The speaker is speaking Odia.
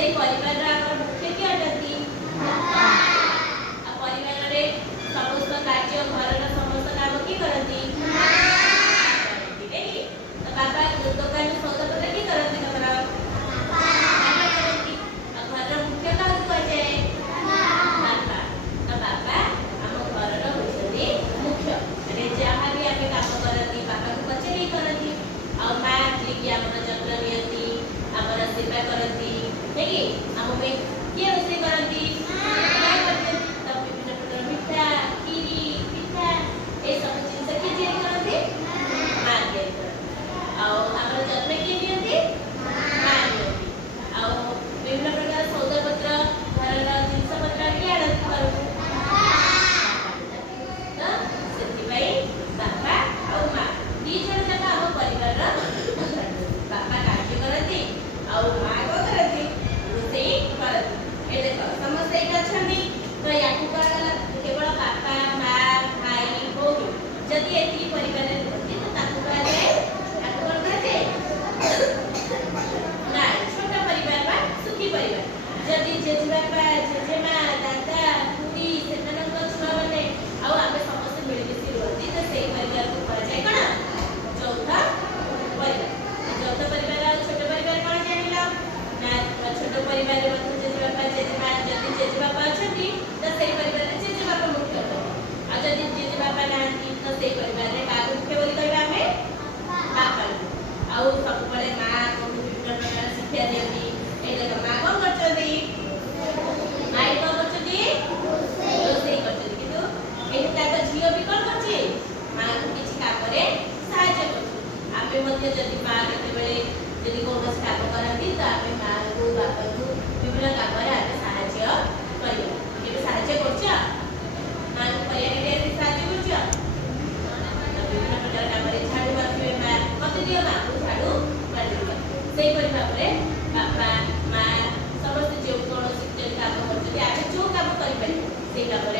ସେଇ ପରିବାରର ଆମର ମୁଖ୍ୟ କିଏ ଅଟନ୍ତି? ଆଉ ପରିବାରରେ ସମସ୍ତ କାର୍ଯ୍ୟ ଘରର ସମସ୍ତ କାମ କିଏ କରନ୍ତି? କରନ୍ତି ନାଇଁ? ତ ବାବା ଦୋକାନରୁ ସଉଦାପତ୍ର କିଏ କରନ୍ତି? ତମର ବାବା କରନ୍ତି। ଆଉ ଘରର ମୁଖ୍ୟ କାହାକୁ କୁହାଯାଏ? ବାବା। ତ ବାବା ଆମ ଘରର ହଉଛନ୍ତି ମୁଖ୍ୟ। ମାନେ ଯାହା ବି ଆମେ କାମ କରନ୍ତି ବାବାଙ୍କୁ ପଚାରି କରନ୍ତି। ଆଉ ମା ଯିଏକି ଆମର ଯତ୍ନ ନିଅନ୍ତି, ଆମର ସେବା କରନ୍ତି, ନାଇଁ? ଆମ ପାଇଁ କିଏ ରୋଷେଇ କରନ୍ତି? ମା କରନ୍ତି। ତ ବିଭିନ୍ନ ପ୍ରକାର ମିଠା, କ୍ଷୀରି, ପିଠା ଏସବୁ ଜିନିଷ କିଏ ତିଆରି କରନ୍ତି? ମା ତିଆରି କରନ୍ତି। ଆଉ ଆମର ଯତ୍ନ କିଏ ନିଅନ୍ତି? ମା ନିଅନ୍ତି। ଆଉ ବିଭିନ୍ନ ପ୍ରକାର ସଉଦାପତ୍ର ଘରର ଜିନିଷପତ୍ର କିଏ ଆଣନ୍ତି ଘରକୁ? ତ ସେଥିପାଇଁ ବାପା ଆଉ ମା ଦି ଜଣ ଯାକ ଆମ ପରିବାରର ମୁଖ୍ୟ। ବାପା କାର୍ଯ୍ୟ କରନ୍ତି ଆଉ ମା କଣ କରନ୍ତି? ରୋଷେଇ କରନ୍ତି। ଏ ଦେଖ ସମସ୍ତେ ଏଇଠି ଅଛନ୍ତି। ତ ୟାକୁ କୁହାଗଲା କେବଳ ବାପା, ମା, ଭାଇ, ଭଉଣୀ ଯଦି ଏତିକି ପରିବାରରେ ରୁହନ୍ତି ତ ତାକୁ କୁହାଯାଏ, ତାକୁ କଣ କୁହାଯାଏ? ନାଇଁ, ଛୋଟ ପରିବାର ବା ସୁଖୀ ପରିବାର। ଯଦି ଜେଜେବାପା, ଜେଜେମା, ଦାଦା, ଖୁଡୀ ସେମାନଙ୍କ ଛୁଆମାନେ ଆଉ ଆମେ ସମସ୍ତେ ମିଳିମିଶି ରୁହନ୍ତି ତ ସେଇ ପରିବାରକୁ କୁହାଯାଏ କଣ? ଯୌଥ ପରିବାର। ଯୌଥ ପରିବାର ଆଉ ଛୋଟ ପରିବାର କଣ ଜାଣିଲ? ନା ଛୋଟ ପରିବାରରେ ମଧ୍ୟ ଜେଜେବାପା, ଜେଜେମା, ଯଦି ଜେଜେବାପା ଅଛନ୍ତି ତ ସେଇ ପରିବାରରେ ଜେଜେବାପା ମୁଖ୍ୟ ଅଟନ୍ତି। ଆଉ ଯଦି ଜେଜେବାପା ନାହାନ୍ତି ତ ସେଇ ପରିବାରରେ କାହାକୁ ମୁଖ୍ୟ ବୋଲି କହିବା ଆମେ? ବାପାଙ୍କୁ। ଆଉ ସବୁବେଳେ ମା ଆମକୁ ବିଭିନ୍ନ ପ୍ରକାର ଶିକ୍ଷା ଦିଅନ୍ତି। ଏଇ ଦେଖ ମା କଣ କରୁଛନ୍ତି? ମା ଏଠି କଣ କରୁଛନ୍ତି? ରୋଷେଇ କରୁଛନ୍ତି। କିନ୍ତୁ ଏଠି ତାଙ୍କ ଝିଅ ବି କଣ କରୁଛି? ମାଙ୍କୁ କିଛି କାମରେ ସାହାଯ୍ୟ କରୁଛି। ଆମେ ମଧ୍ୟ ଯଦି ମା କେତେବେଳେ ଯଦି କୌଣସି କାମ କରନ୍ତି ତ ଆମେ ମାଙ୍କୁ ବାପାଙ୍କୁ ବିଭିନ୍ନ କାମରେ ଆମେ ସାହାଯ୍ୟ କରିବା। କେବେ ସାହାଯ୍ୟ କରୁଛ? ମାଙ୍କୁ ପରିବା କାଟିବାରେ ସାହାଯ୍ୟ କରୁଛ? ତ ବିଭିନ୍ନ ପ୍ରକାର କାମରେ ଝାଡୁ ମାରୁଥିବେ ମା, ମତେ ଦିଅ ମା, ମୁଁ ଝାଡୁ ମାରିଦେବି। ସେଇପରି ଭାବରେ ବାପା, ମା ସମସ୍ତେ ଯେଉଁ କୌଣସି ଯଦି କାମ କରୁଛନ୍ତି ଆମେ ଯେଉଁ କାମ କରିପାରିବୁ ସେଇ କାମରେ